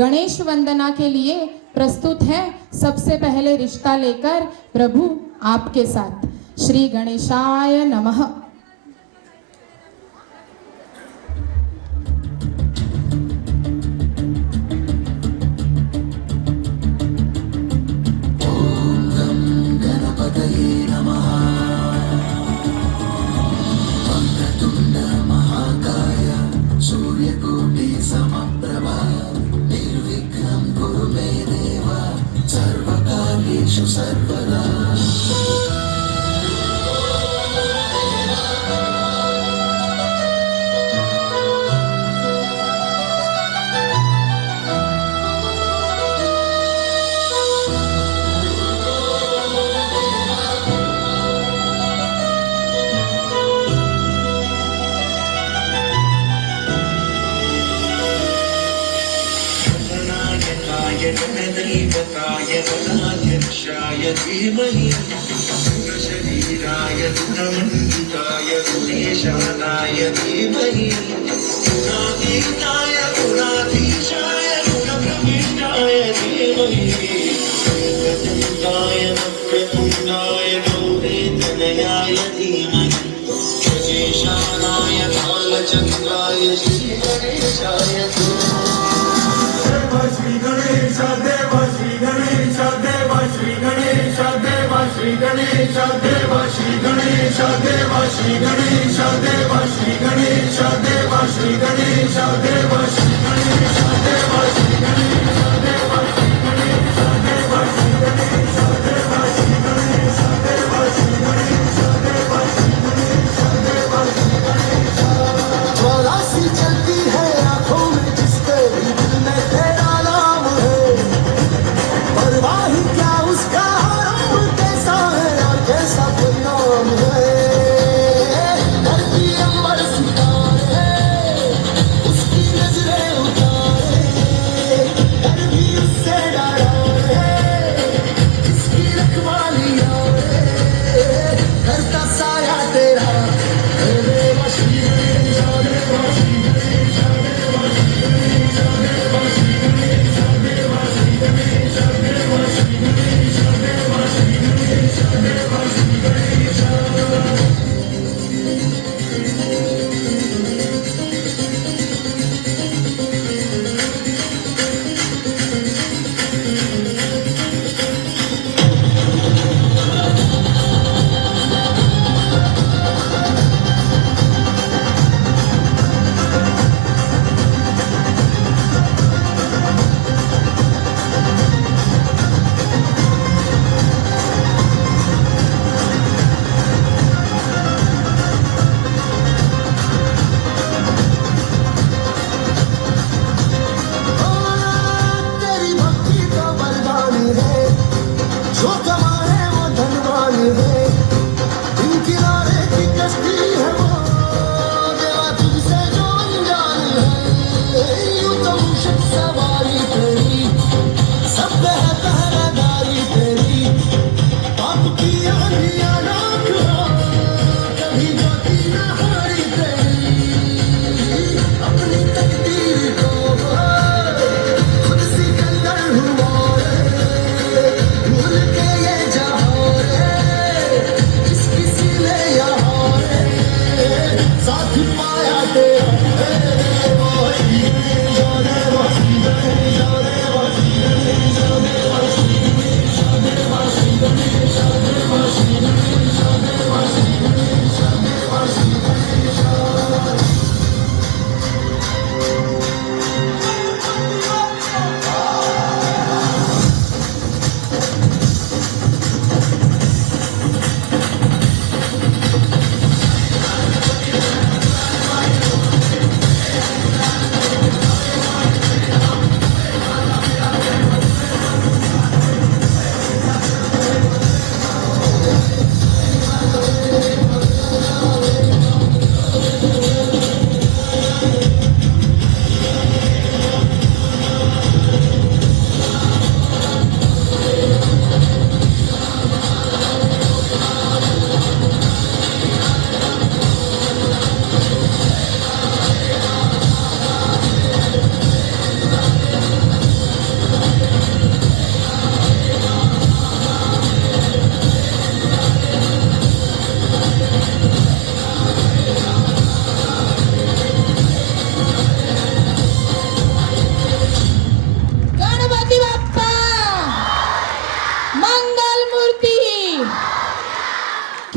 गणेश वंदना के लिए प्रस्तुत है सबसे पहले रिश्ता लेकर प्रभु आपके साथ। श्री गणेशाय नमः। शरीराय गुणमण्डिताय गुणेशानाय धीमहि गुणातीताय गुणाधीशाय गुणप्रविष्टाय धीमहि वक्रतुण्डाय वक्रतुण्डाय गौरीतनयाय धीमहि गणेशानाय कालचन्द्राय श्रीगणेशाय श्री गणेश देव श्री गणेश देव श्री गणेश देव श्री गणेश देव श्री गणेश देव श्री गणेश देव श्री गणेश देव श्री गणेश देव श्री गणेश देव श्री गणेश देव श्री गणेश देव श्री गणेश देव श्री गणेश देव श्री गणेश देव श्री गणेश देव श्री गणेश। ज्वाला सी चलती है आंखों में जिसके भी दिल में तेरा नाम है, परवाह ही क्या उसका आरंभ कैसा है और कैसा परिणाम है। धरती अंबर सितारे उसकी नजरें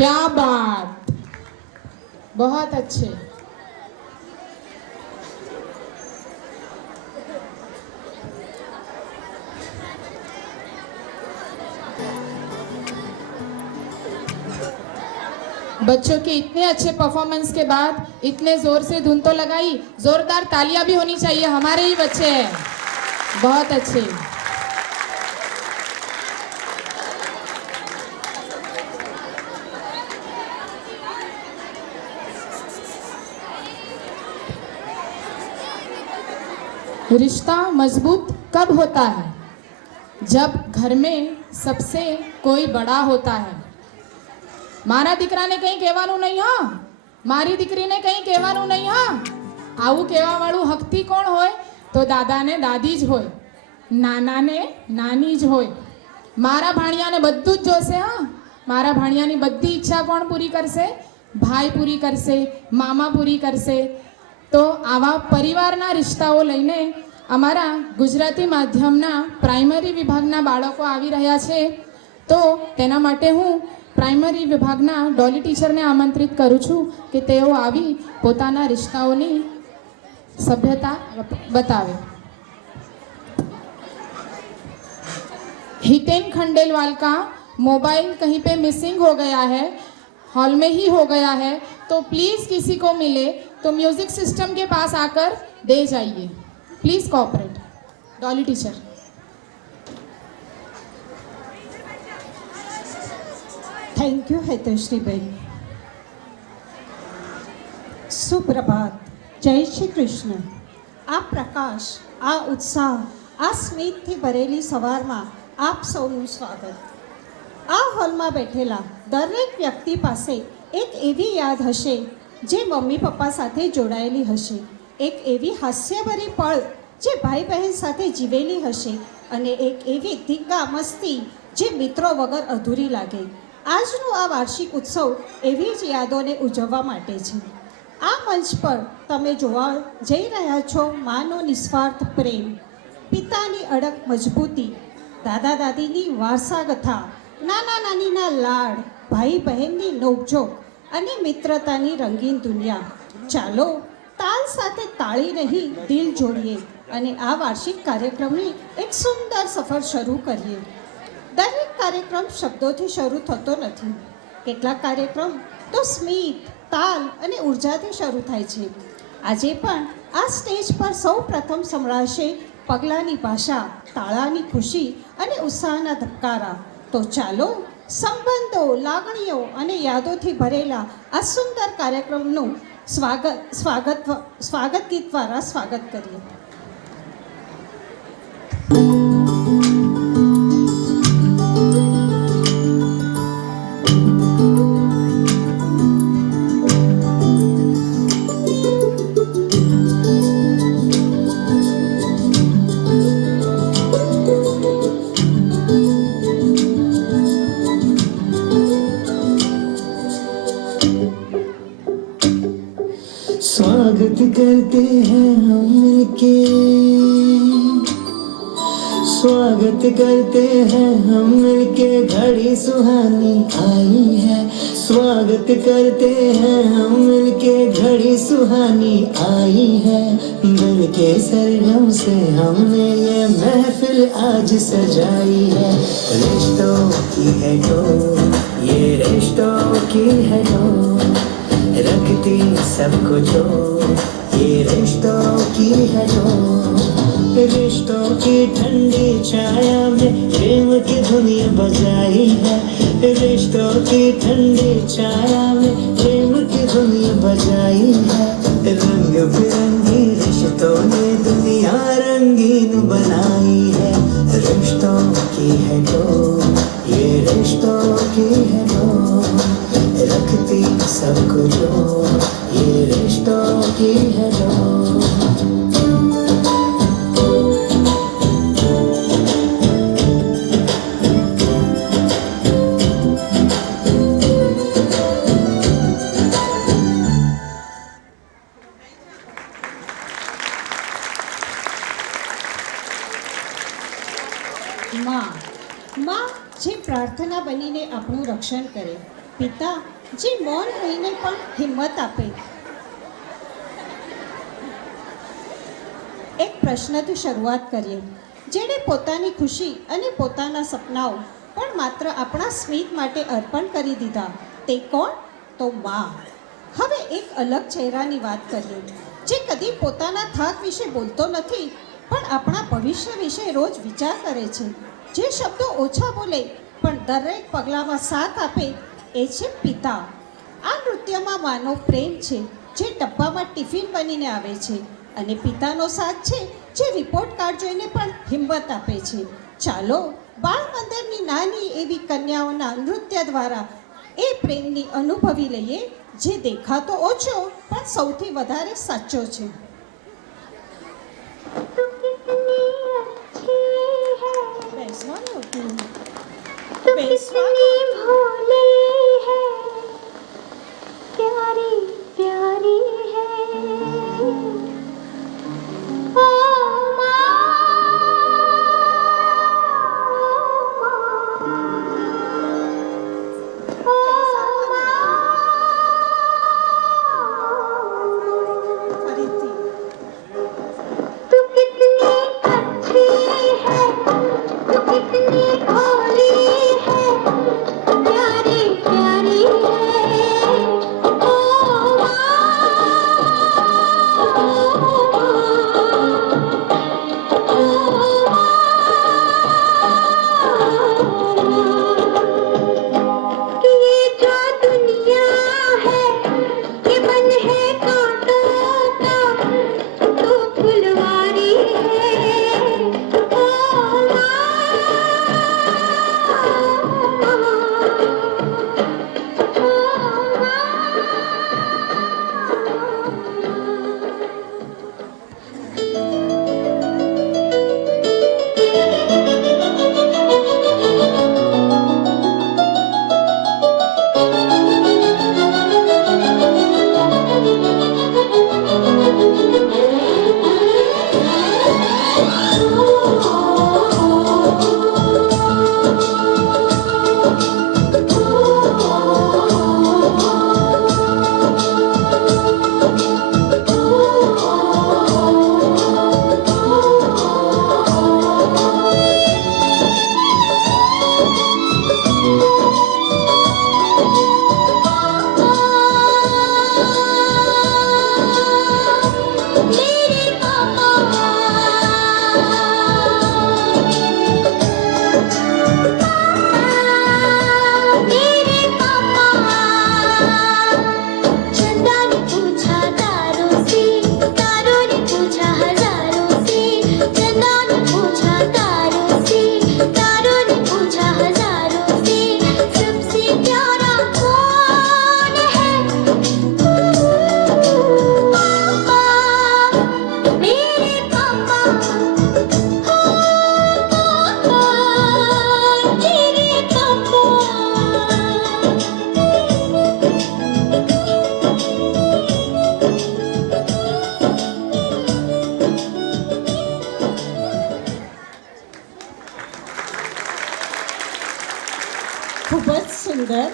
क्या बात, बहुत अच्छे। बच्चों के इतने अच्छे परफॉर्मेंस के बाद इतने जोर से धुन तो लगाई, जोरदार तालियां भी होनी चाहिए, हमारे ही बच्चे हैं, बहुत अच्छे। रिश्ता मजबूत कब होता है? जब घर में सबसे कोई बड़ा होता है। મારા દીકરાને કંઈ કહેવાનું નહીં હા, મારી દીકરીને કંઈ કહેવાનું નહીં હા, આવું કહેવાવાળું હકથી કોણ હોય? તો દાદાને દાદી જ હોય, નાનાને નાની જ હોય. મારા ભાણિયાને બધું જ જોશે હા, મારા ભાણિયાની બધી ઈચ્છા કોણ પૂરી કરશે? ભાઈ પૂરી કરશે, મામા પૂરી કરશે. તો આવા પરિવારના રિશ્તાઓ લઈને અમારા ગુજરાતી માધ્યમના પ્રાઇમરી વિભાગના બાળકો આવી રહ્યા છે. તો તેના માટે હું પ્રાઇમરી વિભાગના ડોલી ટીચરને આમંત્રિત કરું છું કે તેઓ આવી પોતાના રિશ્તાઓની સભ્યતા बतावे. हितेन खंडेलवाल का मोबाइल कहीं पे मिसिंग हो गया है, हॉल में ही हो गया है, तो प्लीज़ किसी को मिले तो म्यूज़िक सिस्टम के पास आकर दे जाइए. Please cooperate. Dolly teacher. Thank you Hetshriben. સુપ્રભાત. જય શ્રી કૃષ્ણ. આ પ્રકાશ, આ ઉત્સાહ, આ સ્મિતથી ભરેલી સવારમાં આપ સૌનું સ્વાગત. આ હોલમાં બેઠેલા દરેક વ્યક્તિ પાસે એક એવી યાદ હશે જે મમ્મી પપ્પા સાથે જોડાયેલી હશે, એક એવી હાસ્યભરી પળ જે ભાઈ બહેન સાથે જીવેલી હશે, અને એક એવી ધીંગા મસ્તી જે મિત્રો વગર અધૂરી લાગે. આજનો આ વાર્ષિક ઉત્સવ એવી જ યાદોને ઉજવવા માટે છે. આ મંચ પર તમે જોવા જઈ રહ્યા છો માનો નિસ્વાર્થ પ્રેમ, પિતાની અડગ મજબૂતી, દાદા દાદીની વારસાગથા, નાના નાનીના લાડ, ભાઈ બહેનની નોકઝોક અને મિત્રતાની રંગીન દુનિયા. ચાલો તાલ સાથે તાળી નહીં દિલ જોડીએ અને આ વાર્ષિક કાર્યક્રમની એક સુંદર સફર શરૂ કરીએ. દરેક કાર્યક્રમ શબ્દોથી શરૂ થતો નથી. કેટલાક કાર્યક્રમ તો સ્મિત, તાલ અને ઉર્જાથી શરૂ થાય છે. આજે પણ આ સ્ટેજ પર સૌ પ્રથમ સંભળાશે પગલાંની ભાષા, તાળાની ખુશી અને ઉત્સાહના ધબકારા. તો ચાલો સંબંધો, લાગણીઓ અને યાદોથી ભરેલા આ સુંદર કાર્યક્રમનું સ્વાગત ગીત દ્વારા સ્વાગત કરીએ. स्वागत करते हैं हम मिलके, स्वागत करते हैं हम मिलके, घड़ी सुहानी आई है. स्वागत करते हैं हम मिलके, घड़ी सुहानी आई है. दिल के सरगम से हमने ये महफिल आज सजाई है. रिश्तों की है डोर, ये रिश्तों की है डोर, रखती सबको जो, ये रिश्तों की है डोर. रिश्तों की ठंडी छाया में प्रेम की दुनिया बजाई है. रिश्तों की ठंडी छाया में प्रेम की दुनिया बजाई है. रंग बिरंगी रिश्तों ने दुनिया रंगीन बनाई है. रिश्तों की है डोर, ये रिश्तों की है डोर, रखती सबको जो, ये रिश्तों की है डोर. માં જે પ્રાર્થના બનીને આપણું રક્ષણ કરે, પિતા જે મૌન રહીને પણ હિંમત આપે. એક પ્રશ્નથી શરૂઆત કરીએ. જેણે પોતાની ખુશી અને પોતાના સપનાઓ પણ માત્ર આપણા સ્મિત માટે અર્પણ કરી દીધા, તે કોણ? તો માં. હવે એક અલગ ચહેરાની વાત કરીએ, જે કદી પોતાના થાક વિશે બોલતો નથી, પણ આપણા ભવિષ્ય વિશે રોજ વિચાર કરે છે. જે શબ્દો ઓછા બોલે પણ દરેક પગલામાં સાથ આપે, એ છે પિતા. આ નૃત્યમાં માનો પ્રેમ છે, જે ડબ્બામાં ટિફિન બનીને આવે છે, અને પિતાનો સાથ છે, જે રિપોર્ટ કાર્ડ જોઈને પણ હિંમત આપે છે. ચાલો બાળ મંદિરની નાની એવી કન્યાઓના નૃત્ય દ્વારા એ પ્રેમની અનુભવી લઈએ, જે દેખાતો ઓછો પણ સૌથી વધારે સાચો છે. બેસવાનું હતું. બેસવાનું प्यारी प्यारी है ફરીથી. तू कितनी अच्छी है, तू कितनी भोली है, प्यारी प्यारी है ओ ये जो दुनिया है, ये मन है कांटों का, तू फुलवारी है ओ मेरे चंदा ने पूछा तारों से, तारों ने पूछा हजारों से, चंदा ने पूछा तारों से, तारों ने पूछा हजारों से, सबसे प्यारा कौन है? पापा, मेरे पापा, हो पापा, मेरे पापा. ખૂબ જ સુંદર.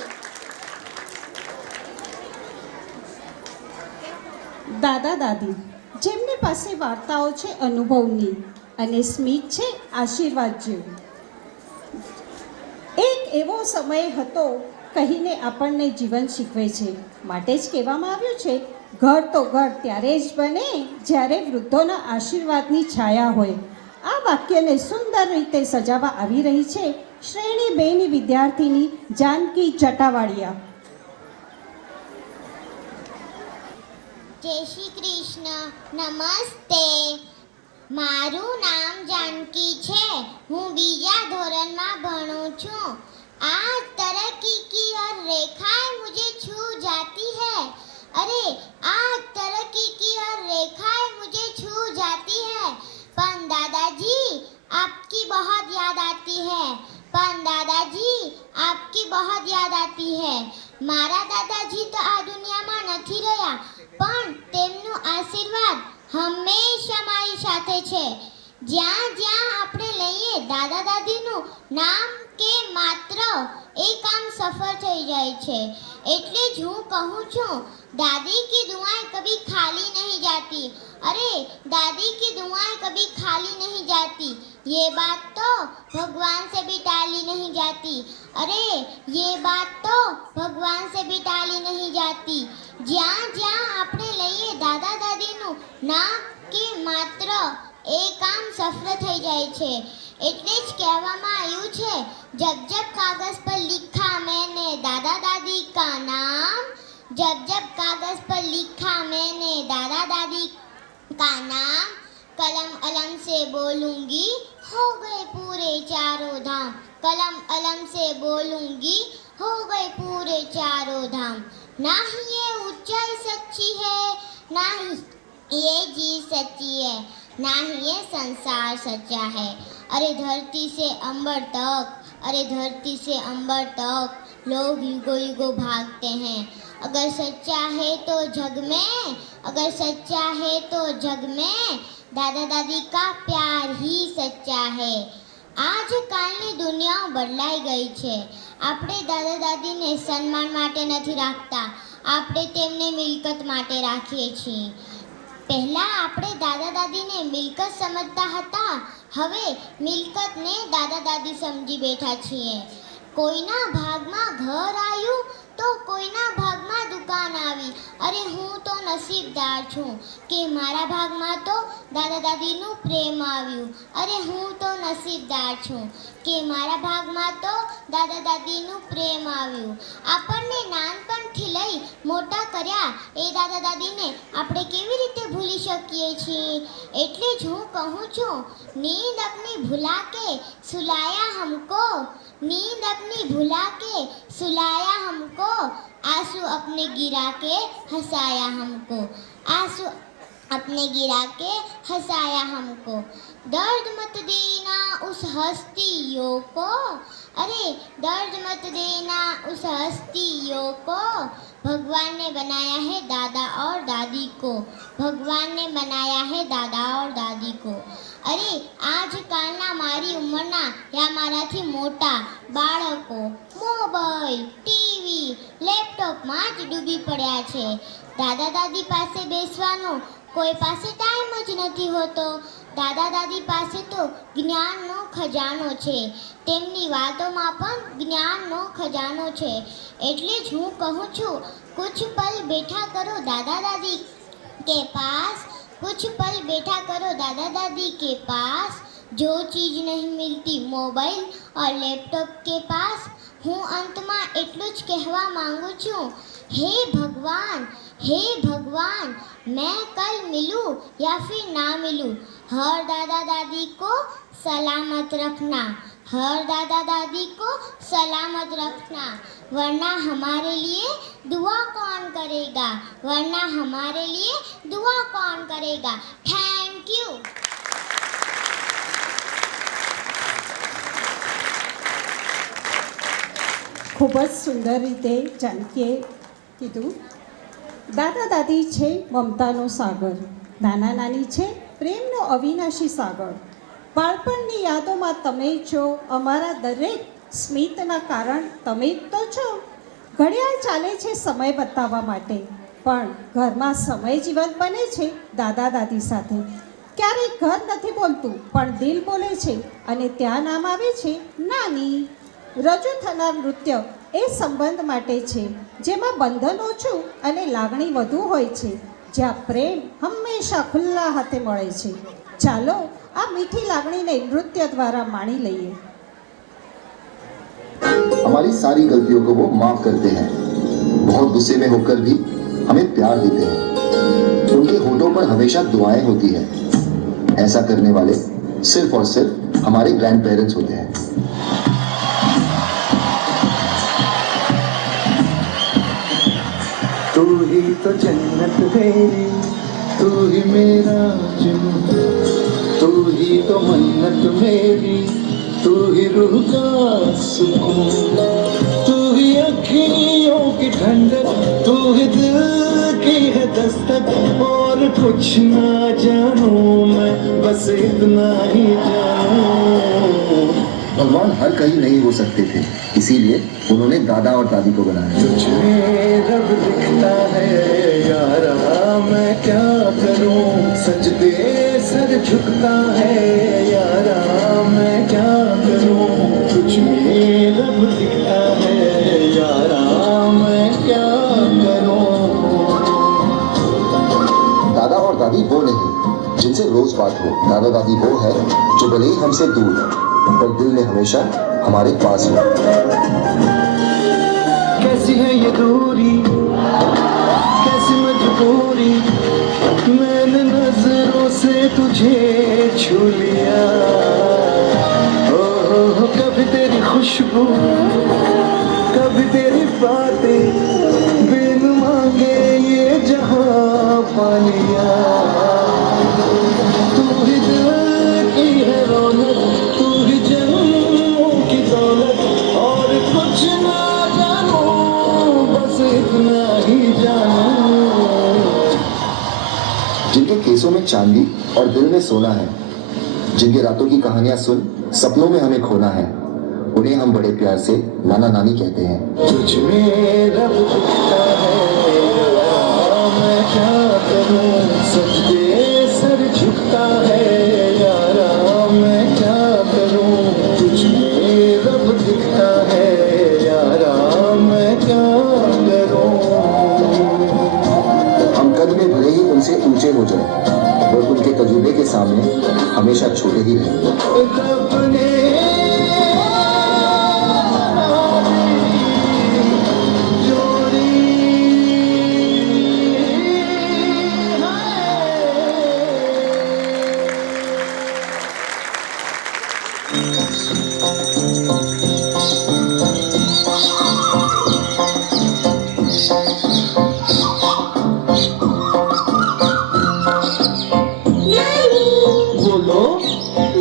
દાદા દાદી, જેમની પાસે વાર્તાઓ છે અનુભવની, અને સ્મિત છે આશીર્વાદ જેવું. એક એવો સમય હતો કહીને આપણને જીવન શીખવે છે. માટે જ કહેવામાં આવ્યું છે, ઘર તો ઘર ત્યારે જ બને જ્યારે વૃદ્ધોના આશીર્વાદની છાયા હોય. આ વાક્યને સુંદર રીતે સજાવવા આવી રહી છે શ્રેણી 2ની વિદ્યાર્થીની જાનકી ચટાવાડિયા. જય શ્રી કૃષ્ણ. નમસ્તે. મારું નામ જાનકી છે. હું બીજા ધોરણમાં ભણું છું. आज तरक्की की और रेखाएं मुझे छू जाती है. अरे आज तरक्की की और रेखाएं मुझे छू जाती है. पण दादाजी आपकी बहुत याद आती है. पण दादाजी आपकी बहुत याद आती है. મારા દાદાજી તો આ દુનિયામાં નથી રહ્યા, પણ તેમનું આશીર્વાદ હંમેશા મારી સાથે છે. જ્યાં જ્યાં આપણે લઈએ દાદા દાદીનું નામ કે માત્ર એ કામ સફળ થઈ જાય છે. એટલે જ હું કહું છું, दादी की दुआएं कभी खाली नहीं जाती. अरे दादी की दुआएं कभी खाली नहीं जाती. ये बात तो भगवान से भी टाली नहीं जाती. अरे ये बात तो भगवान से भी टाली नहीं जाती. જ્યાં જ્યાં આપણે લઈએ દાદા દાદીનું નામ કે માત્ર એ કામ સફળ થઈ જાય છે. એટલે જ કહેવામાં આવ્યું છે, જબ જબ કાગઝ પર लिखा मैंने दादा दादी का नाम, जब जब कागज पर लिखा मैंने दादा दादी का नाम, कलम अलम से बोलूंगी हो गए पूरे चारों धाम. कलम अलम से बोलूंगी हो गए पूरे चारों धाम. ना ही ये ऊंचाई सच्ची है, ना ही ये जीत सच्ची है, ना ही ये संसार सच्चा है. अरे धरती से अंबर तक, अरे धरती से अंबर तक लोग युगो युगो भागते हैं. अगर सच्चा है तो जग में, अगर सच्चा है तो जग में दादा दादी का प्यार ही सच्चा है. આજકાલની દુનિયા બદલાઈ ગઈ છે. આપણે દાદા દાદીને સન્માન માટે નથી રાખતા, આપણે તેમને મિલકત માટે રાખીએ છીએ. પહેલાં આપણે દાદા દાદીને મિલકત સમજતા હતા, હવે મિલકતને દાદા દાદી સમજી બેઠા છીએ. કોઈના ભાગમાં ઘર આવ્યું તો કોઈના ભાગમાં દુકાન આવી. અરે હું તો નસીબદાર છું કે મારા ભાગમાં તો દાદા દાદીનું પ્રેમ આવ્યું. અરે હું તો નસીબદાર છું કે મારા ભાગમાં તો દાદા દાદીનું પ્રેમ આવ્યું. આપણને નાનપણથી લઈ મોટા કર્યા એ દાદા દાદીને આપણે કેવી રીતે ભૂલી શકીએ છીએ? એટલે જ હું કહું છું, નીંદ अपनी भुला के सुलाया हमको, नींद अपनी भुला के सुलाया हमको, आंसू अपने गिरा के हंसाया हमको, आंसू अपने गिरा के हंसाया हमको. दर्द मत देना उस हस्तियों को, अरे दर्द मत देना उस हस्तियों को, भगवान ने बनाया है दादा और दादी को, भगवान ने बनाया है दादा और दादी को. અરે આજકાલના મારી ઉંમરના યા મારાથી મોટા બાળકો મોબાઈલ, ટીવી, લેપટોપમાં જ ડૂબી પડ્યા છે. દાદા દાદી પાસે બેસવાનો કોઈ પાસે ટાઈમ જ નથી હોતો. દાદા દાદી પાસે તો જ્ઞાનનો ખજાનો છે, તેમની વાતોમાં પણ જ્ઞાનનો ખજાનો છે. એટલે જ હું કહું છું, કુછ પલ બેઠા કરો દાદા દાદી के पास, कुछ पल बैठा करो दादा दादी के पास. जो चीज़ नहीं मिलती मोबाइल और लैपटॉप के पास. હું અંતમાં એટલું જ કહેવા માંગુ છું, હે ભગવાન, हे भगवान, मैं कल मिलूं या फिर ना मिलूं, हर दादा दादी को सलामत रखना, हर दादा दादी को सलामत रखना. वरना हमारे लिए दुआ कौन करेगा, वरना हमारे लिए दुआ कौन करेगा. Thank you. ખૂબ જ સુંદર રીતે જાનકીએ કીધું. દાદા દાદી છે મમતાનો સાગર, નાના નાની છે પ્રેમનો અવિનાશી સાગર. બાળપણની યાદોમાં તમે છો અમારા દરેક સ્મિતના કારણ, તમે જ તો છો. ઘડિયાળ ચાલે છે સમય બતાવવા માટે, પણ ઘરમાં સમય જીવંત બને છે દાદા દાદી સાથે. ક્યારેક ઘર નથી બોલતું પણ દિલ બોલે છે, અને ત્યાં નામ આવે છે નાની. રજૂ થનાર નૃત્ય એ સંબંધ માટે છે જેમાં બંધન ઓછું અને લાગણી વધુ હોય છે, જ્યાં પ્રેમ હંમેશા ખુલ્લા હાથે મળે છે. ચાલો આ મીઠી લાગણીને નૃત્ય દ્વારા માણી લઈએ. हमारी सारी गलतियों को वो माफ करते हैं, बहुत गुस्से में होकर भी हमें प्यार देते हैं, उनके होठों पर हमेशा दुआएं होती है. ऐसा करने वाले सिर्फ और सिर्फ हमारे ग्रैंड पेरेंट्स होते हैं. तू ही तो जन्नत मेरी, तू ही मेरा जुनून, तू ही तो मन्नत मेरी, तू ही रूह का सुकून, तू ही अखियों की ठंडक, तू ही दिल की है दस्तक. और कुछ ना जानूं मैं, बस इतना ही जानूं, भगवान हर कहीं नहीं हो सकते थे, इसीलिए उन्होंने दादा और दादी को बनाया। तुझमें रब दिखता है यारा, मैं क्या करूं, सजदे सर झुकता है यारा, मैं क्या करूं, तुझमें रब दिखता है यारा, मैं क्या करूं। दादा और दादी वो नहीं जिनसे रोज बात हो, दादा दादी वो है जो भले ही हमसे दूर पर दिल में हमेशा हमारे पास हो। कैसी है ये दूरी, कैसी मजबूरी, मैंने नजरों से तुझे छू लिया। ओ कभी तेरी खुशबू, कभी तेरी बातें, बिन मांगे ये जहां पा लिया। तू ही दिल की है रौनक, तू ही जन्मों की दौलत, और कुछ ना जानू, बस इतना ही जानू। जिनके केसों में चांदी और दिल में सोना है, जिनके रातों की कहानियां सुन सपनों में हमें खोना है, उन्हें हम बड़े प्यार से नाना नानी कहते हैं। तुझ में रब दिखता है यारा, मैं क्या करूं, सजदे सर झुकता है यारा, मैं क्या करूं, तुझ में रब दिखता है यारा, मैं क्या करूं। हम कद में भले ही उनसे ऊंचे हो जाए, पर उनके तजुर्बे के सामने हमेशा छोटे ही रहेंगे। बोलो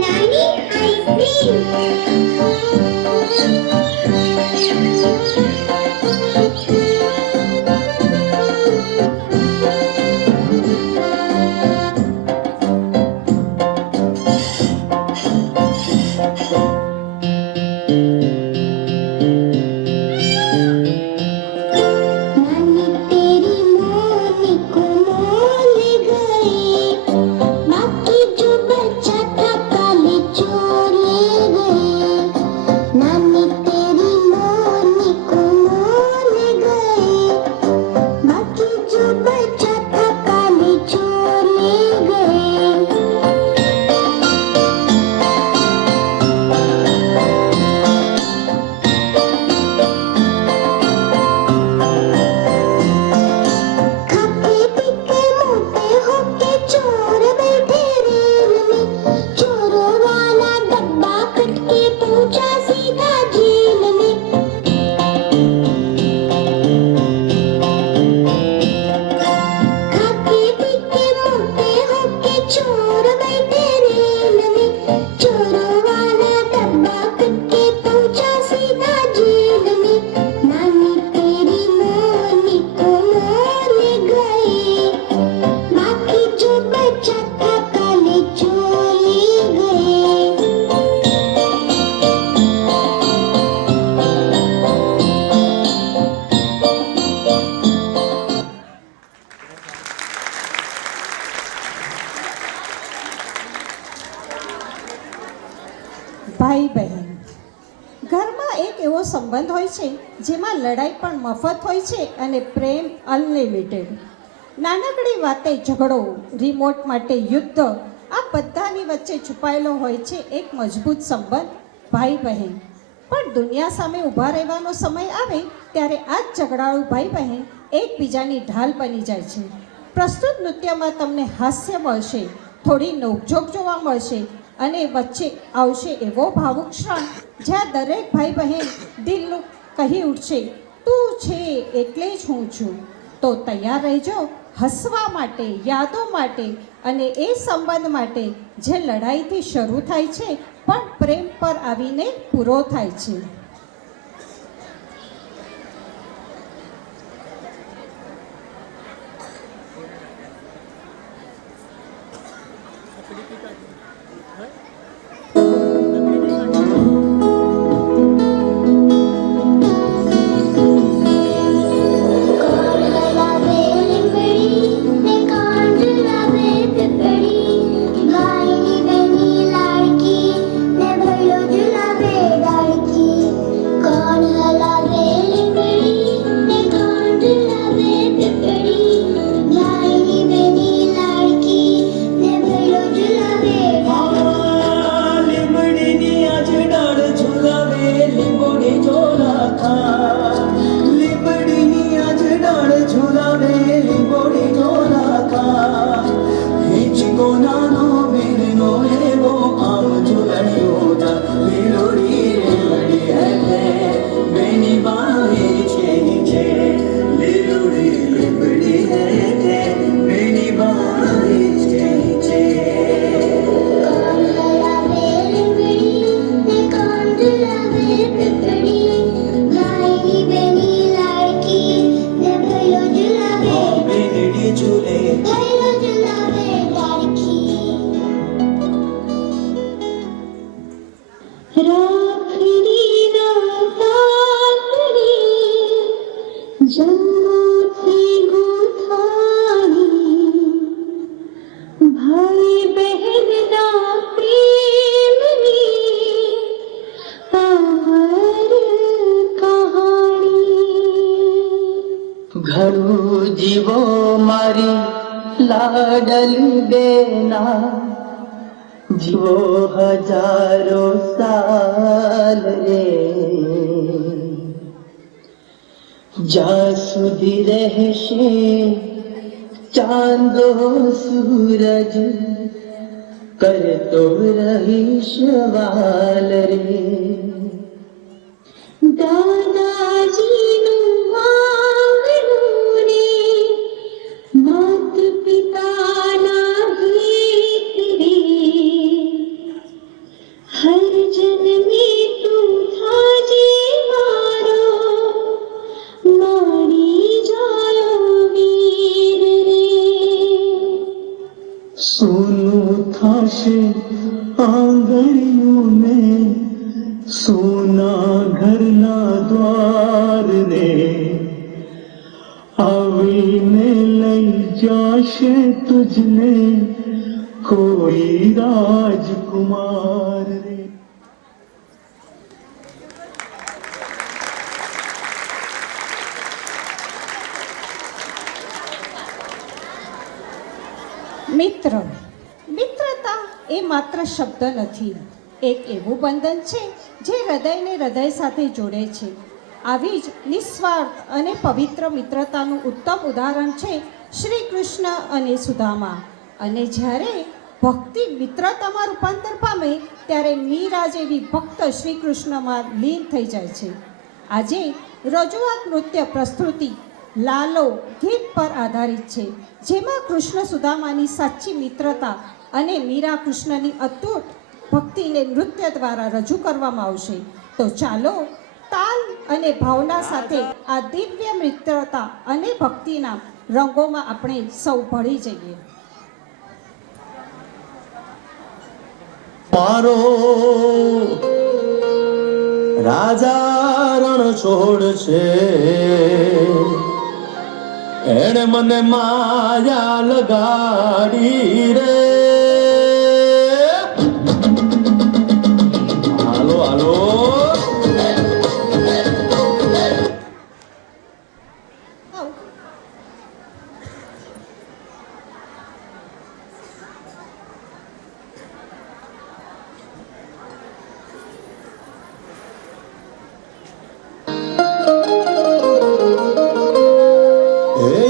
नानी नानी तेरी मोनी को मोल गई, बाकी जो बचा था काले चोर ले गए। नानी तेरी मोनी को मोल गई, बाकी जो बचा था काले चोर ले गए। खाके पीके मोटे होके चोर बैठे रेल में, चोरों वाला डब्बा कट के पहुंचा सीधा जेल में। खाके पीके मोटे होके चोर बैठे रेल में, चोरों वाला डब्बा कट के पहुंचा सीधा जेल में। नानी तेरी मोनी को मोल गई, बाकी जो बचा था काले चोर ले गए। ભાઈ બહેન ઘરમાં એક એવો સંબંધ હોય છે જેમાં લડાઈ પણ મફત હોય છે અને પ્રેમ અનલિમિટેડ. નાનકડી વાતે ઝઘડો, રિમોટ માટે યુદ્ધ, આ બધાની વચ્ચે છુપાયેલો હોય છે એક મજબૂત સંબંધ ભાઈ બહેન. પણ દુનિયા સામે ઊભા રહેવાનો સમય આવે ત્યારે આ જ ઝઘડાળુ ભાઈ બહેન એકબીજાની ઢાલ બની જાય છે. પ્રસ્તુત નૃત્યમાં તમને હાસ્ય મળશે, થોડી નોકઝોક જોવા મળશે અને વચ્ચે આવશે એવો ભાવુક ક્ષણ જ્યાં દરેક ભાઈ બહેન દિલનું કહી ઉઠશે, તું છે એટલે જ હું છું. તો તૈયાર રહેજો હસવા માટે, યાદો માટે અને એ સંબંધ માટે જે લડાઈથી શરૂ થાય છે પણ પ્રેમ પર આવીને પૂરો થાય છે. રાખડીના તાતણી જન્મોથી ગૂંથાણી ભાઈ બહેનના પ્રેમની અમર કહાણી ઘડું જીવો મારી લાડલી બેના જીવો હજારો સાલ રે જ્યાં સુધી રહેશે ચાંદો સૂરજ કરતો રહીશ વાલ રે દાદાજીનું આંગણું ને માત પિતાના હિત રે હર જન્મે તું થાજે મારો મારી જાયો વીર રે સોનું થાશે આંગણિયું ને સોના ઘરના દ્વાર રે આવીને લઈ જાશે તુજને કોઈ રાજકુમાર રે મિત્ર મિત્રતા એ માત્ર શબ્દ નથી, એક એવું બંધન છે જે હૃદયને હૃદય સાથે જોડે છે. આવી જ નિસ્વાર્થ અને પવિત્ર મિત્રતાનું ઉત્તમ ઉદાહરણ છે શ્રી કૃષ્ણ અને સુદામા. અને જ્યારે ભક્તિ મિત્રતામાં રૂપાંતર પામે ત્યારે મીરા જેવી ભક્ત શ્રી કૃષ્ણમાં લીન થઈ જાય છે. આજે રજૂઆત નૃત્ય પ્રસ્તુતિ લાલો ગીત પર આધારિત છે, જેમાં કૃષ્ણ સુદામાની સાચી મિત્રતા અને મીરા કૃષ્ણની અતૂટ ભક્તિને નૃત્ય દ્વારા રજૂ કરવામાં આવશે. તો ચાલો તાલ અને ભાવના સાથે આ દિવ્ય મિત્રતા અને ભક્તિના રંગોમાં આપણે સૌ ભળી જઈએ. મારો રાજા રણ છોડ છે, એણે મને માયા લગાડી રે. હાલો હાલો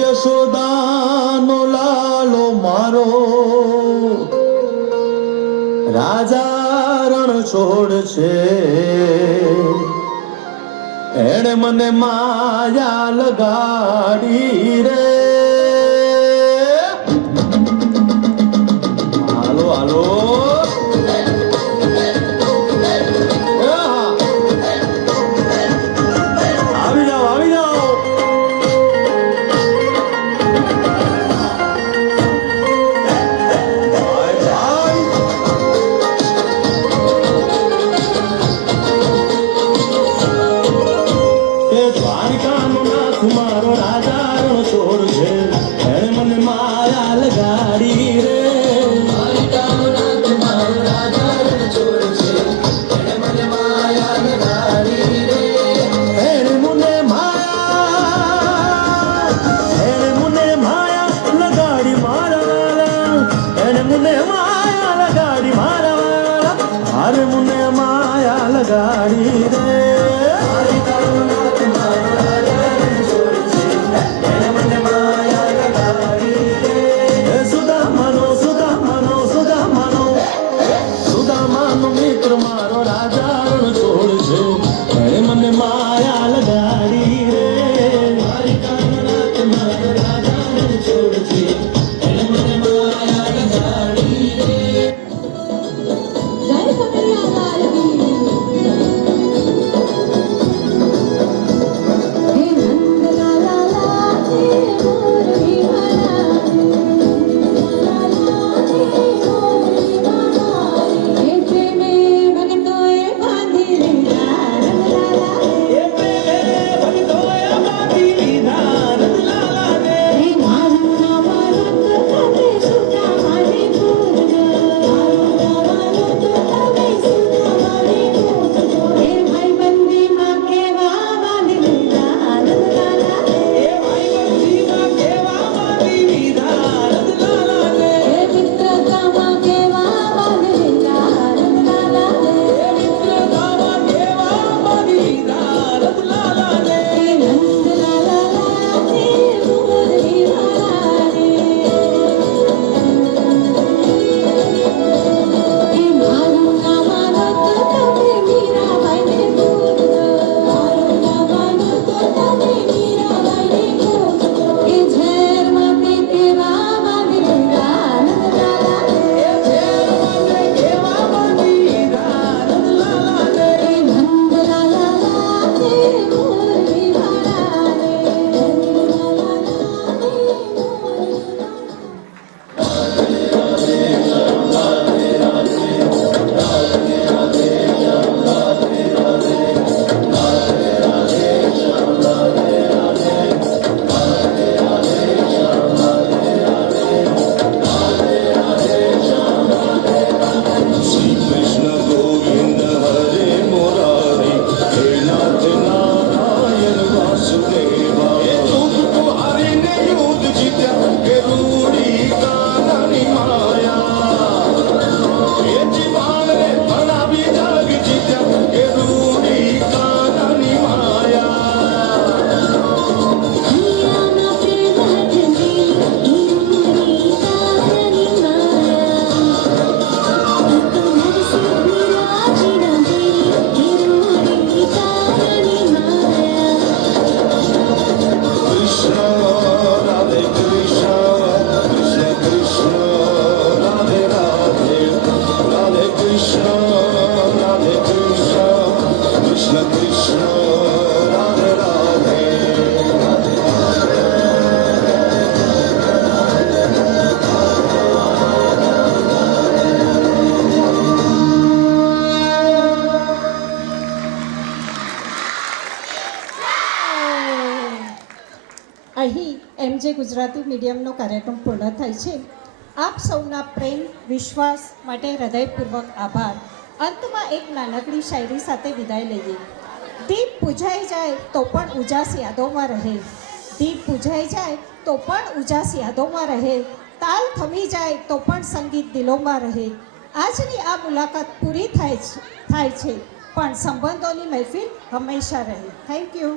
યશોદાનો લાલો મારો રાજા રણ છોડ છે, એણે મને માયા લગાડી રે. હાલો હાલો આવી જાઓ આવી જાઓ. મારો રાજા રણ છોડ છે, એણે મને માયા લગાડી રે. મારો રાજા રણ છોડ છે, એણે મને માયા લગાડી રે. એણે મને માયા લગાડી મારા, એણે મને માયા લગાડી મારા, અરે મને માયા લગાડી રે. મિત્ર મારો રાજા રણ છોડ છે, એણે મને માયા લગાડી રે. મારો રાજા રણ છોડ છે, એણે મને માયા લગાડી રે. જય સકરિયા લાલ કી कृष्ण कृष्ण राधे राधे અહીં MJ ગુજરાતી મીડિયમનો કાર્યક્રમ પૂર્ણ થાય છે. આપ સૌના પ્રેમ વિશ્વાસ માટે હૃદયપૂર્વક આભાર. અંતમાં એક નાનકડી શાયરી સાથે વિદાય લઈએ. દીપ બુઝાઈ જાય તો પણ ઉજાસ યાદોમાં રહે. દીપ બુઝાઈ જાય તો પણ ઉજાસ યાદોમાં રહે. તાલ થમી જાય તો પણ સંગીત દિલોમાં રહે. આજની આ મુલાકાત પૂરી થાય છે પણ સંબંધોની મહેફિલ હંમેશા રહે. Thank you.